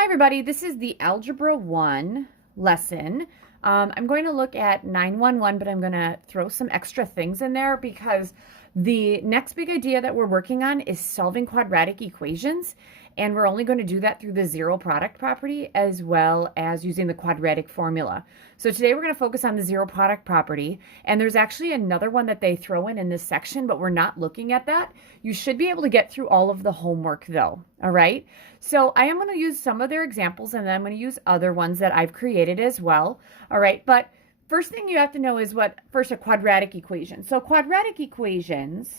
Hi everybody, this is the Algebra 1 lesson. I'm going to look at 911, but I'm going to throw some extra things in there because the next big idea that we're working on is solving quadratic equations, and we're only going to do that through the zero product property as well as using the quadratic formula. So today we're going to focus on the zero product property, and there's actually another one that they throw in this section, but we're not looking at that. You should be able to get through all of the homework though, all right? So I am going to use some of their examples, and then I'm going to use other ones that I've created as well, all right? But first thing you have to know is first a quadratic equation. So quadratic equations,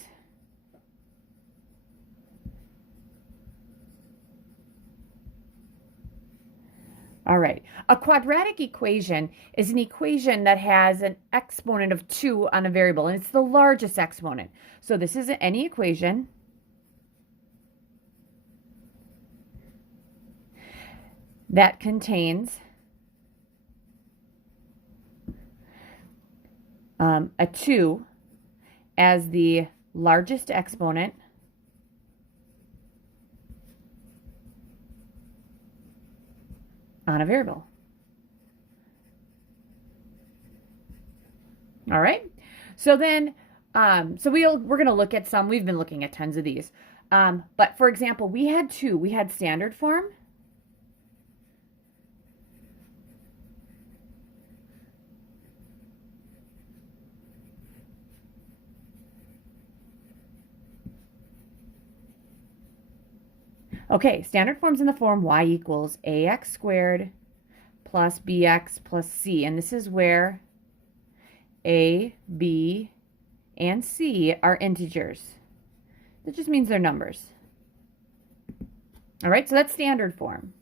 all right, a quadratic equation is an equation that has an exponent of 2 on a variable, and it's the largest exponent. So this is any equation that contains a 2 as the largest exponent on a variable. All right. So then, we're going to look at some. We've been looking at tons of these. But for example, we had two. We had standard form. Okay, standard form's in the form y equals ax squared plus bx plus c. And this is where a, b, and c are integers. That just means they're numbers. All right, so that's standard form.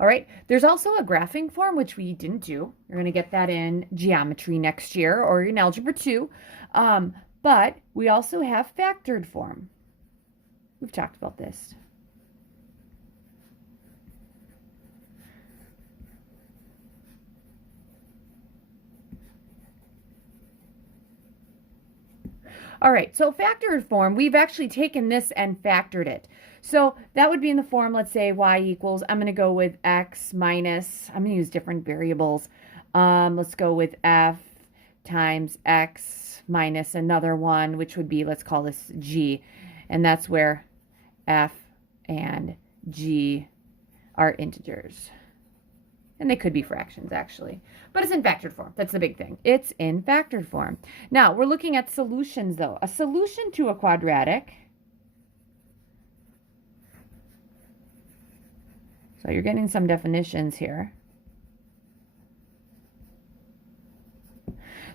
All right, there's also a graphing form, which we didn't do. You're going to get that in geometry next year or in Algebra 2. But we also have factored form. We've talked about this. All right, so factored form, we've actually taken this and factored it. So that would be in the form, let's say y equals, I'm going to go with x minus, I'm going to use different variables. Let's go with f times x minus another one, which would be, let's call this g. And that's where f and g are integers. And they could be fractions, actually. But it's in factored form. That's the big thing. It's in factored form. Now, we're looking at solutions, though. A solution to a quadratic. So you're getting some definitions here.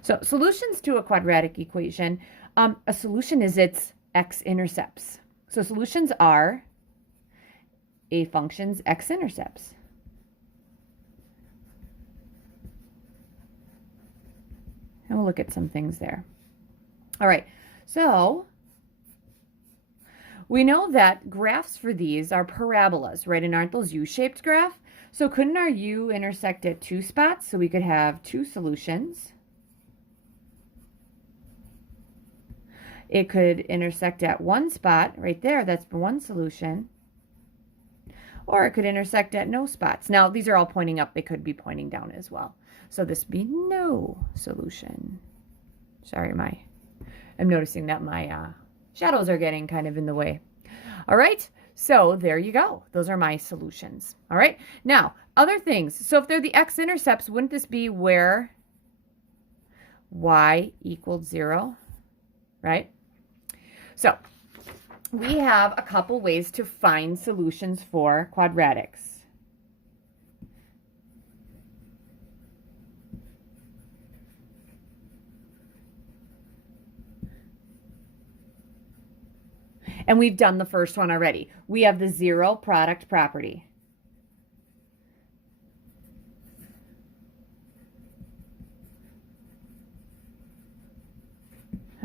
So solutions to a quadratic equation. A solution is its x-intercepts. So solutions are a function's x-intercepts. And we'll look at some things there. All right, so we know that graphs for these are parabolas, right? And aren't those U-shaped graph? So couldn't our U intersect at 2 spots? So we could have 2 solutions. It could intersect at 1 spot right there. That's one solution. Or it could intersect at no spots. Now, these are all pointing up. They could be pointing down as well. So this would be no solution. Sorry, I'm noticing that my shadows are getting kind of in the way. All right, so there you go. Those are my solutions. All right, now, other things. So if they're the x-intercepts, wouldn't this be where y equaled 0, right? So we have a couple ways to find solutions for quadratics. And we've done the first one already. We have the zero product property.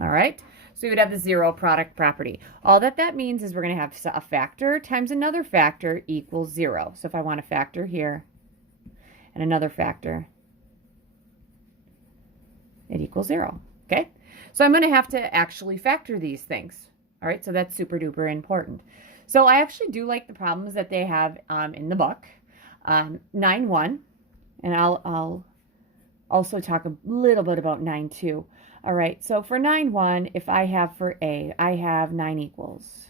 All right, so we would have the zero product property. All that means is we're going to have a factor times another factor equals 0. So if I want a factor here and another factor, it equals 0. Okay, so I'm going to have to actually factor these things. All right, so that's super duper important. So I actually do like the problems that they have in the book. 9-1, and I'll also talk a little bit about 9-2. All right, so for 9-1, if I have for A, I have 9 equals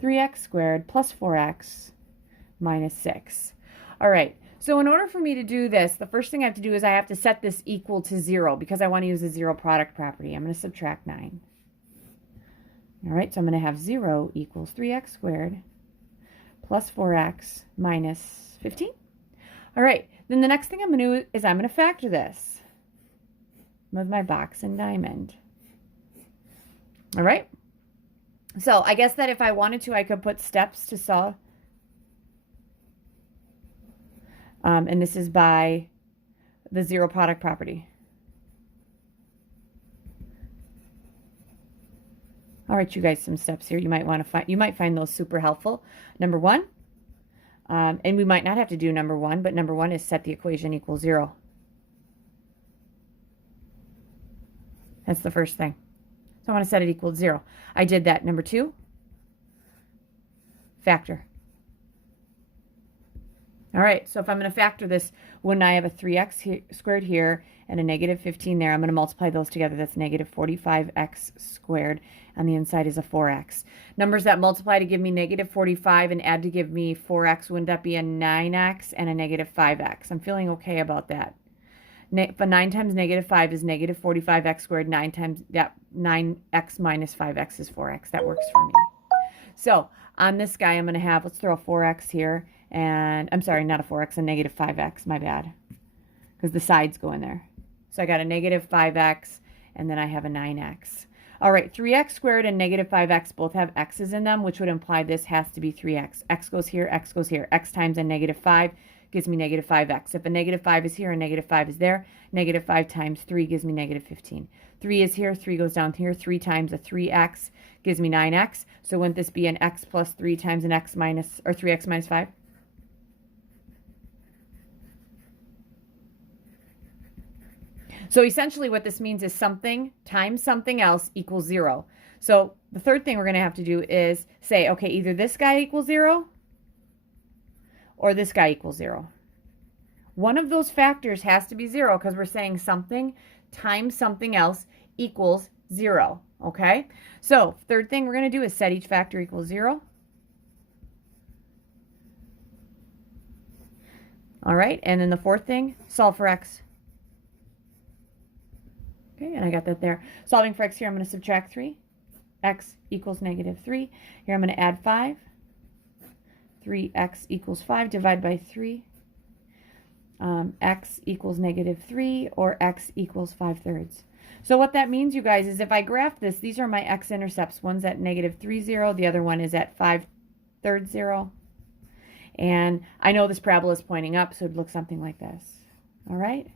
3x squared plus 4x minus 6. All right, so in order for me to do this, the first thing I have to do is I have to set this equal to 0 because I want to use a 0 product property. I'm going to subtract 9. All right, so I'm going to have 0 equals 3x squared plus 4x minus 15. All right, then the next thing I'm going to do is I'm going to factor this with my box and diamond. All right, so I guess that if I wanted to, I could put steps to solve. And this is by the 0 product property. I'll write you guys some steps here. You might find those super helpful. Number 1, and we might not have to do number 1, but number 1 is set the equation equal 0. That's the first thing. So I want to set it equal to 0. I did that. Number 2, factor. All right, so if I'm going to factor this, when I have a 3x squared here and a negative 15 there, I'm going to multiply those together. That's negative 45x squared. On the inside is a 4x. Numbers that multiply to give me negative 45 and add to give me 4x, wouldn't that be a 9x and a negative 5x? I'm feeling okay about that. But 9 times negative 5 is negative 45x squared. 9x minus 5x is 4x. That works for me. So on this guy, I'm going to have, let's throw a 4x here. And I'm sorry, not a 4x, a negative 5x, my bad. Because the sides go in there. So I got a negative 5x, and then I have a 9x. All right, 3x squared and negative 5x both have x's in them, which would imply this has to be 3x. X goes here, x goes here. X times a negative 5 gives me negative 5x. If a negative 5 is here and negative 5 is there, negative 5 times 3 gives me negative 15. 3 is here, 3 goes down here. 3 times a 3x gives me 9x. So wouldn't this be an x plus 3 times an x minus, or 3x minus 5? So essentially what this means is something times something else equals 0. So the third thing we're going to have to do is say, okay, either this guy equals 0 or this guy equals 0. One of those factors has to be 0 because we're saying something times something else equals 0. Okay? So third thing we're going to do is set each factor equals 0. All right, and then the fourth thing, solve for x. Okay, and I got that there. Solving for x here, I'm going to subtract 3. X equals negative 3. Here I'm going to add 5. 3x equals 5 divided by 3. X equals negative 3, or x equals 5/3. So what that means, you guys, is if I graph this, these are my x-intercepts. One's at negative 3, 0. The other one is at 5/3, 0. And I know this parabola is pointing up, so it looks something like this. All right?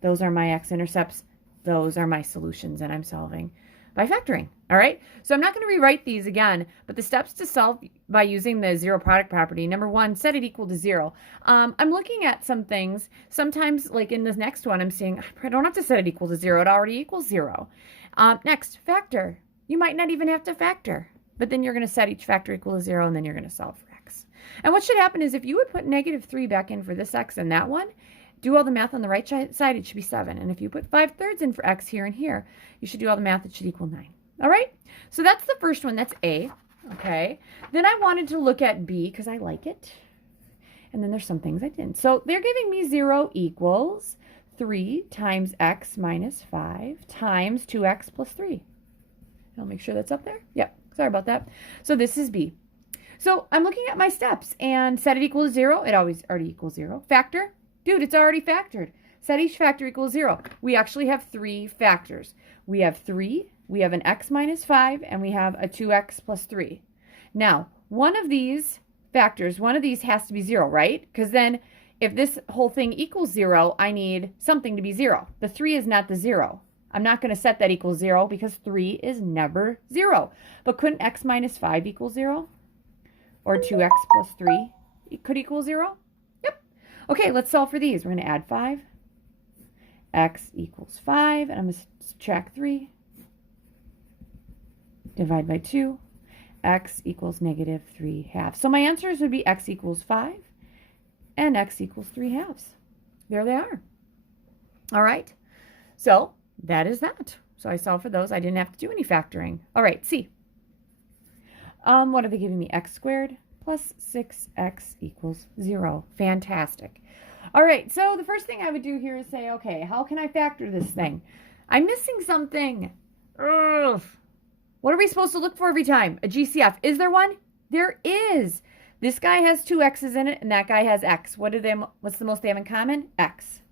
Those are my x-intercepts. Those are my solutions, and I'm solving by factoring. All right, so I'm not going to rewrite these again, but the steps to solve by using the 0 product property. Number 1, set it equal to 0. I'm looking at some things. Sometimes, like in this next one, I'm saying I don't have to set it equal to 0. It already equals 0. Next, factor. You might not even have to factor, but then you're going to set each factor equal to 0, and then you're going to solve for x. And what should happen is if you would put negative 3 back in for this x and that one, do all the math on the right side, it should be 7. And if you put 5/3 in for x here and here, you should do all the math, it should equal 9. All right? So that's the first one. That's A. Okay. Then I wanted to look at B because I like it. And then there's some things I didn't. So they're giving me 0 equals 3 times x minus 5 times 2x plus 3. I'll make sure that's up there. Yep. Sorry about that. So this is B. So I'm looking at my steps and set it equal to 0. It already equals 0. Factor. Dude, it's already factored. Set each factor equals 0. We actually have 3 factors. We have 3, we have an x minus 5, and we have a 2x plus 3. Now, one of these factors, one of these has to be 0, right? Because then if this whole thing equals 0, I need something to be 0. The 3 is not the 0. I'm not going to set that equals 0 because 3 is never 0. But couldn't x minus 5 equal 0? Or 2x plus 3 could equal 0? Okay, let's solve for these. We're going to add 5. X equals 5, and I'm going to subtract 3. Divide by 2. x equals negative 3/2. So my answers would be x equals 5 and x equals 3/2. There they are. All right. So that is that. So I solved for those. I didn't have to do any factoring. All right, C. What are they giving me? X squared plus 6x equals 0. Fantastic. All right, so the first thing I would do here is say, okay, how can I factor this thing? I'm missing something. Ugh. What are we supposed to look for every time? A GCF. Is there one? There is. This guy has 2 x's in it, and that guy has x. What's the most they have in common? X.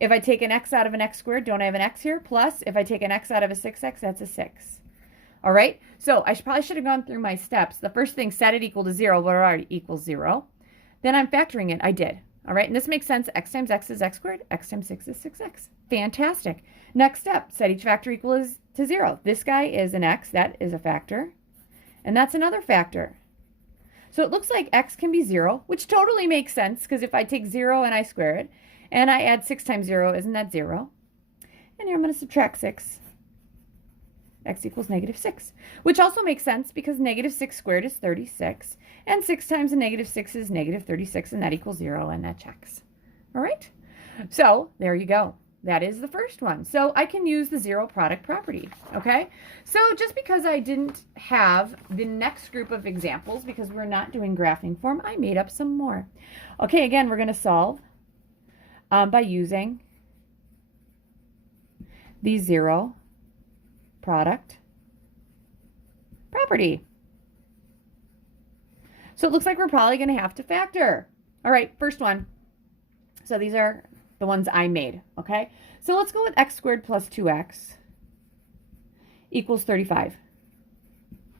If I take an x out of an x squared, don't I have an x here? Plus, if I take an x out of a 6x, that's a 6. All right, so I probably should have gone through my steps. The first thing, set it equal to 0, but it already equals 0. Then I'm factoring it. I did. All right, and this makes sense. X times x is x squared. X times 6 is 6x. Fantastic. Next step, set each factor equal to 0. This guy is an x. That is a factor. And that's another factor. So it looks like x can be 0, which totally makes sense, because if I take 0 and I square it, and I add 6 times 0, isn't that 0? And here I'm going to subtract 6. X equals negative 6, which also makes sense because negative 6 squared is 36, and 6 times a negative 6 is negative 36, and that equals 0, and that checks. All right? So there you go. That is the first one. So I can use the zero product property, okay? So just because I didn't have the next group of examples, because we're not doing graphing form, I made up some more. Okay, again, we're going to solve by using the zero product property. So it looks like we're probably going to have to factor. All right, first one. So these are the ones I made, okay? So let's go with x squared plus 2x equals 35.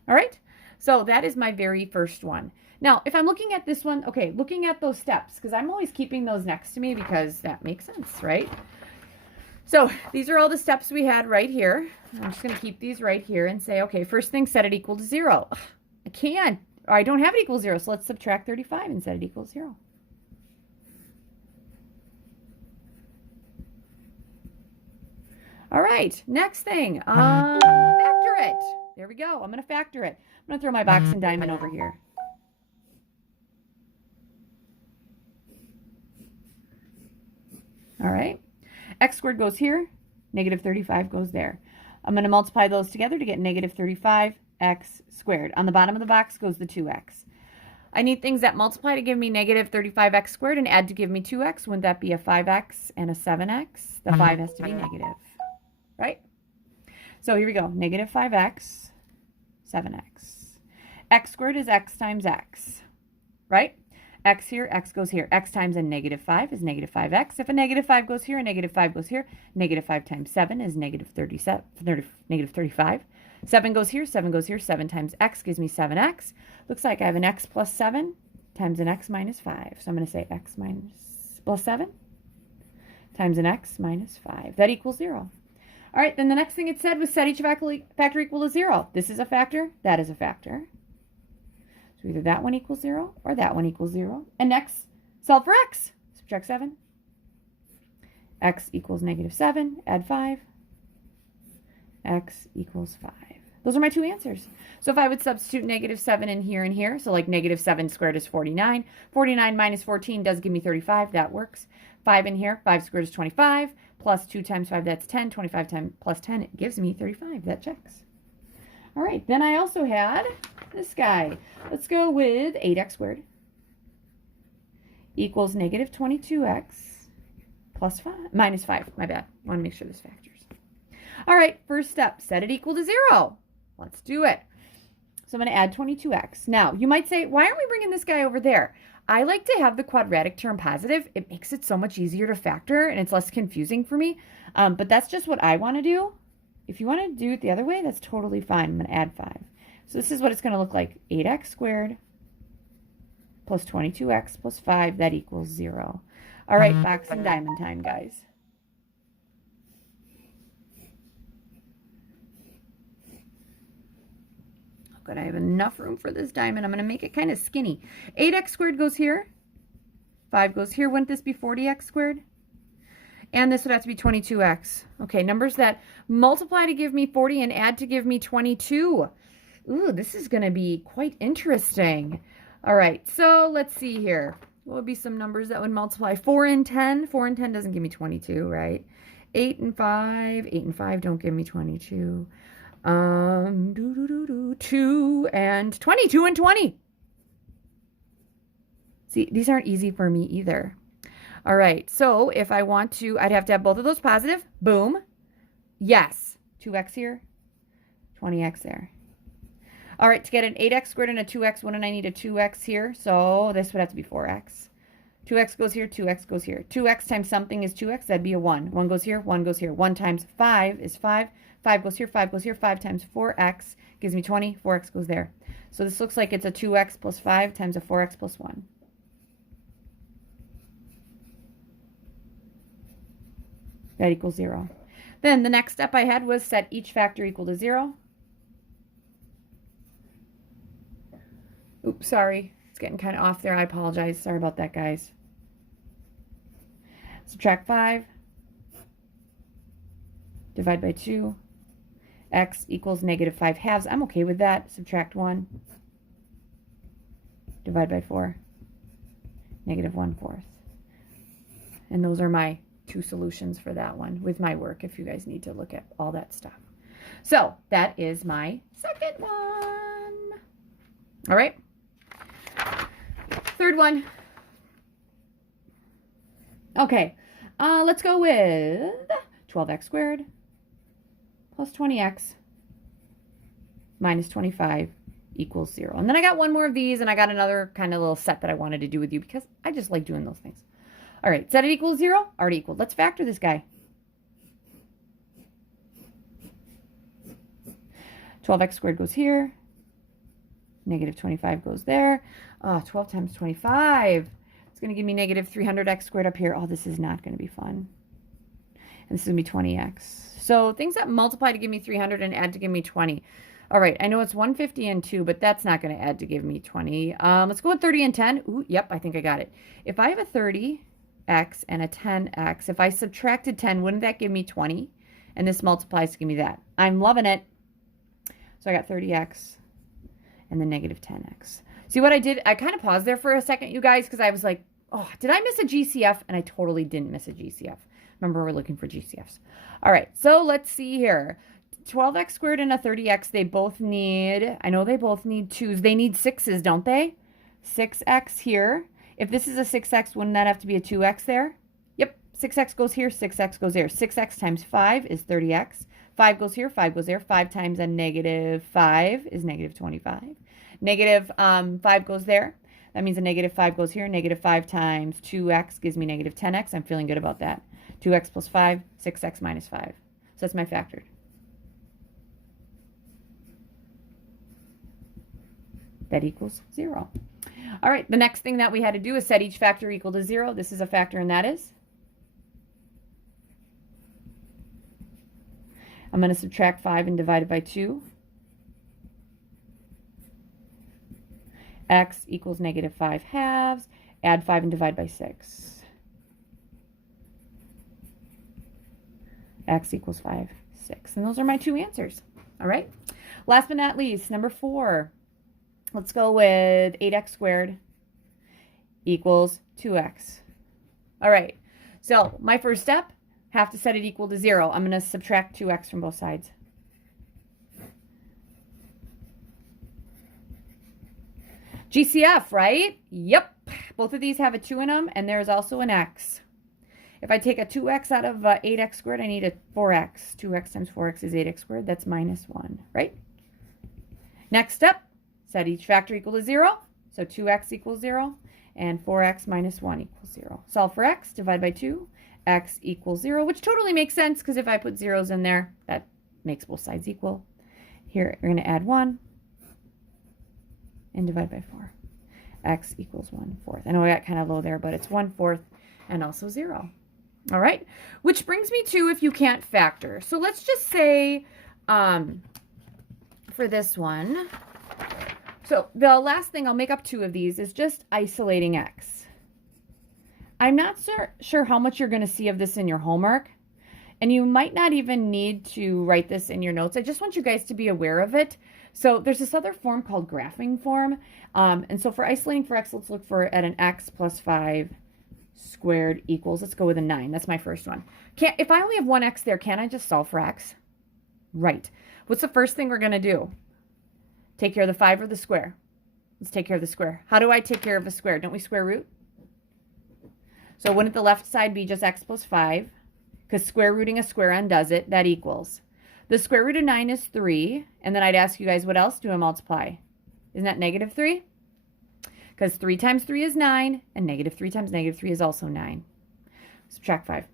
All right? So that is my very first one. Now, if I'm looking at this one, okay, looking at those steps, because I'm always keeping those next to me because that makes sense, right? So these are all the steps we had right here. I'm just going to keep these right here and say, okay, first thing, set it equal to 0. I can't, or I don't have it equal 0, so let's subtract 35 and set it equal to 0. All right, next thing, factor it. There we go. I'm going to factor it. I'm going to throw my box and diamond over here. All right. X squared goes here. Negative 35 goes there. I'm going to multiply those together to get negative 35x squared. On the bottom of the box goes the 2x. I need things that multiply to give me negative 35x squared and add to give me 2x. Wouldn't that be a 5x and a 7x? The 5 has to be negative, right? So here we go. Negative 5x, 7x. X squared is x times x, right? X here, x goes here. X times a negative 5 is negative 5x. If a negative 5 goes here, a negative 5 goes here. Negative 5 times 7 is negative 35. 7 goes here, 7 goes here. 7 times x gives me 7x. Looks like I have an x plus 7 times an x minus 5. So I'm going to say x plus 7 times an x minus 5. That equals 0. All right, then the next thing it said was set each factor equal to 0. This is a factor. That is a factor. So either that one equals 0 or that one equals 0. And next, solve for x. Subtract 7. X equals negative 7. Add 5. X equals 5. Those are my two answers. So if I would substitute negative 7 in here and here, so like negative 7 squared is 49. 49 minus 14 does give me 35. That works. 5 in here. 5 squared is 25. Plus 2 times 5, that's 10. 25 times plus 10, it gives me 35. That checks. All right, then I also had this guy. Let's go with 8x squared equals negative 22x plus 5, minus 5. My bad. I want to make sure this factors. All right, first step, set it equal to 0. Let's do it. So I'm going to add 22x. Now, you might say, why aren't we bringing this guy over there? I like to have the quadratic term positive. It makes it so much easier to factor, and it's less confusing for me. But that's just what I want to do. If you want to do it the other way, that's totally fine. I'm going to add 5. So this is what it's going to look like. 8x squared plus 22x plus 5, that equals 0. All right, box and diamond time, guys. Good, I have enough room for this diamond. I'm going to make it kind of skinny. 8x squared goes here. 5 goes here. Wouldn't this be 40x squared? And this would have to be 22x. Okay, numbers that multiply to give me 40 and add to give me 22. Ooh, this is going to be quite interesting. All right, so let's see here. What would be some numbers that would multiply? 4 and 10. 4 and 10 doesn't give me 22, right? 8 and 5. 8 and 5 don't give me 22. 2 and 20. 2 and 20. See, these aren't easy for me either. All right, so if I want to, I'd have to have both of those positive. Boom. Yes. 2x here. 20x there. All right, to get an 8x squared and a 2x, wouldn't I need a 2x here? So this would have to be 4x. 2x goes here, 2x goes here. 2x times something is 2x, that'd be a 1. 1 goes here, 1 goes here. 1 times 5 is 5. 5 goes here, 5 goes here. 5 times 4x gives me 20. 4x goes there. So this looks like it's a 2x plus 5 times a 4x plus 1. That equals 0. Then the next step I had was set each factor equal to 0. Oops, sorry. It's getting kind of off there. I apologize. Sorry about that, guys. Subtract 5. Divide by 2. X equals negative 5 halves. I'm okay with that. Subtract 1. Divide by 4. Negative 1/4. And those are my 2 solutions for that one with my work if you guys need to look at all that stuff. So that is my second one. All right. Third one. Okay. Let's go with 12x squared plus 20x minus 25 equals 0. And then I got one more of these, and I got another kind of little set that I wanted to do with you because I just like doing those things. All right, set it equals 0, already equal. Let's factor this guy. 12x squared goes here. Negative 25 goes there. 12 times 25. It's going to give me negative 300x squared up here. Oh, this is not going to be fun. And this is going to be 20x. So things that multiply to give me 300 and add to give me 20. All right, I know it's 150 and 2, but that's not going to add to give me 20. Let's go with 30 and 10. Ooh, yep, I think I got it. If I have a 30x and a 10x, if I subtracted 10, wouldn't that give me 20? And this multiplies to give me that. I'm loving it. So I got 30x and then negative 10x. See what I did? I kind of paused there for a second, you guys, because I was like, oh, did I miss a GCF? And I totally didn't miss a GCF. Remember, we're looking for GCFs. All right, so let's see here. 12x squared and a 30x, they both need, I know they both need 2s. They need 6s, don't they? 6x here. If this is a 6x, wouldn't that have to be a 2x there? Yep, 6x goes here, 6x goes there. 6x times 5 is 30x. 5 goes here, 5 goes there. 5 times a negative 5 is negative 25. Negative 5 goes there. That means a negative 5 goes here. Negative 5 times 2x gives me negative 10x. I'm feeling good about that. 2x plus 5, 6x minus 5. So that's my factored. That equals 0. All right, the next thing that we had to do is set each factor equal to 0. This is a factor, and that is? I'm going to subtract 5 and divide it by 2. X equals negative 5 halves. Add 5 and divide by 6. X equals 5, 6. And those are my 2 answers. All right. Last but not least, number 4. Let's go with 8x squared equals 2x. All right. So my first step, have to set it equal to 0. I'm going to subtract 2x from both sides. GCF, right? Yep. Both of these have a 2 in them, and there's also an x. If I take a 2x out of 8x squared, I need a 4x. 2x times 4x is 8x squared. That's minus 1, right? Next step, set each factor equal to 0. So 2x equals 0, and 4x minus 1 equals 0. Solve for x, divide by 2. X equals 0, which totally makes sense, because if I put zeros in there, that makes both sides equal. Here, we're going to add 1. And divide by 4. X equals 1/4. I know I got kind of low there, but it's 1/4 and also 0. All right, which brings me to if you can't factor. So let's just say for this one, so the last thing, I'll make up 2 of these, is just isolating x. I'm not sure how much you're going to see of this in your homework, and you might not even need to write this in your notes. I just want you guys to be aware of it. So there's this other form called graphing form. And so for isolating for x, let's look for at an x plus 5 squared equals, let's go with a 9. That's my first one. If I only have one x there, can't I just solve for x? Right. What's the first thing we're going to do? Take care of the 5 or the square? Let's take care of the square. How do I take care of a square? Don't we square root? So wouldn't the left side be just x plus 5? Because square rooting a square undoes it. That equals. The square root of 9 is 3. And then I'd ask you guys, what else do I multiply? Isn't that negative 3? Because 3 times 3 is 9. And negative 3 times negative 3 is also 9. Subtract 5.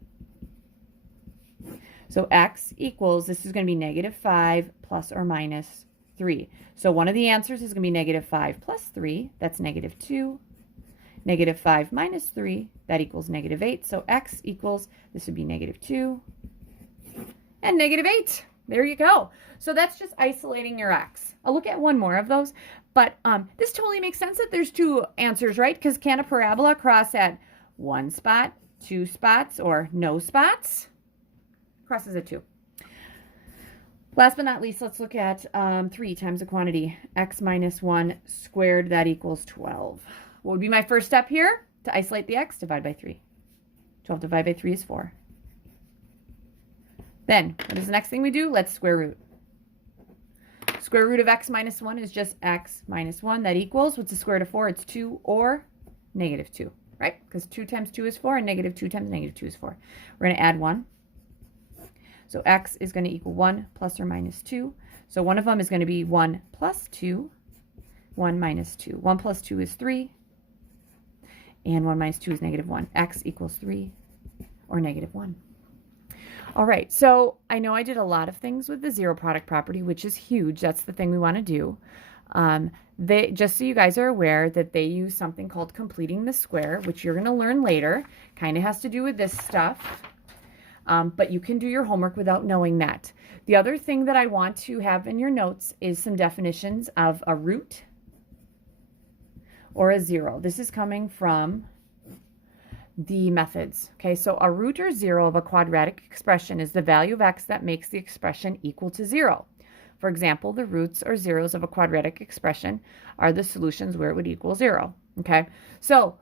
So x equals, this is going to be negative 5 plus or minus 3. So one of the answers is going to be negative 5 plus 3. That's negative 2. Negative 5 minus 3. That equals negative 8. So x equals, this would be negative 2 and negative 8. There you go. So that's just isolating your x. I'll look at one more of those. But this totally makes sense that there's two answers, right? Because can a parabola cross at one spot, two spots, or no spots? Crosses at 2. Last but not least, let's look at 3 times the quantity. X minus 1 squared, that equals 12. What would be my first step here? To isolate the x, divide by 3. 12 divided by 3 is 4. Then, what is the next thing we do? Let's square root. Square root of x minus 1 is just x minus 1. That equals, what's the square root of 4? It's 2 or negative 2, right? Because 2 times 2 is 4, and negative 2 times negative 2 is 4. We're going to add 1. So x is going to equal 1 plus or minus 2. So one of them is going to be 1 plus 2, 1 minus 2. 1 plus 2 is 3, and 1 minus 2 is negative 1. X equals 3 or negative 1. All right, so I know I did a lot of things with the zero product property, which is huge. That's the thing we want to do. Just so you guys are aware that they use something called completing the square, which you're going to learn later. Kind of has to do with this stuff. But you can do your homework without knowing that. The other thing that I want to have in your notes is some definitions of a root or a zero. This is coming from the methods. Okay, so a root or zero of a quadratic expression is the value of x that makes the expression equal to 0. For example, the roots or zeros of a quadratic expression are the solutions where it would equal 0. Okay, so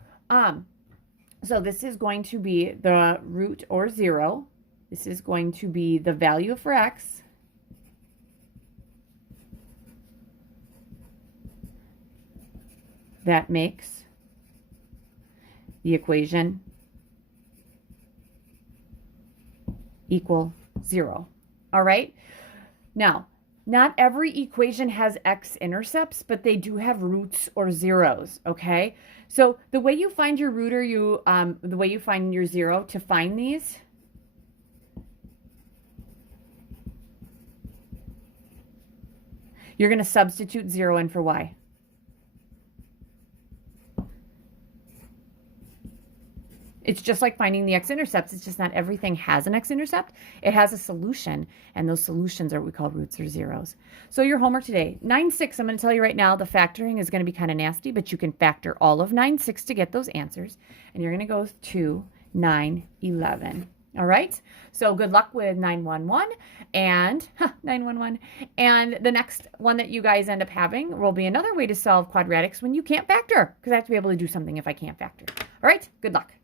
this is going to be the root or 0. This is going to be the value for x that makes the equation equal 0. All right? Now, not every equation has x-intercepts, but they do have roots or zeros, okay? So the way you find your root or the way you find your 0 to find these, you're going to substitute 0 in for y. It's just like finding the x-intercepts. It's just not everything has an x-intercept. It has a solution, and those solutions are what we call roots or zeros. So your homework today, 9/6, I'm going to tell you right now, the factoring is going to be kind of nasty, but you can factor all of 9/6 to get those answers, and you're going to go to 9/11. All right? So good luck with 911 and 911. And the next one that you guys end up having will be another way to solve quadratics when you can't factor, because I have to be able to do something if I can't factor. All right? Good luck.